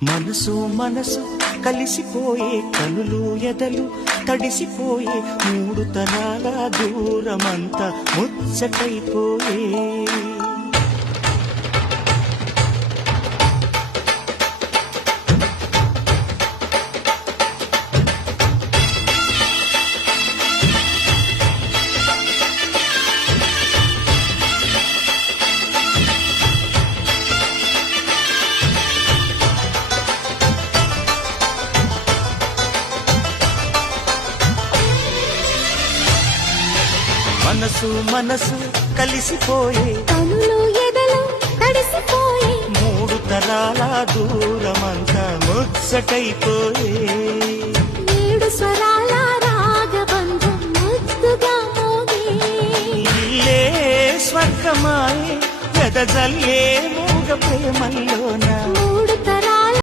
మనసు మనసు కలిసిపోయే కనులు ఎదలు తడిసిపోయే మూడు తరాల దూరమంతా ముచ్చటైపోయే మనసు మనసు కలిసిపోయే కనులు ఎదలు తడిసిపోయే మూడు తరాల దూరమంతా ముచ్చటైపోయే ఏడు స్వరాల రాగబంధం ముద్దుగా మోగే ఇల్లే స్వర్గమాయే వెదజల్లే మూగ ప్రేమల్లోన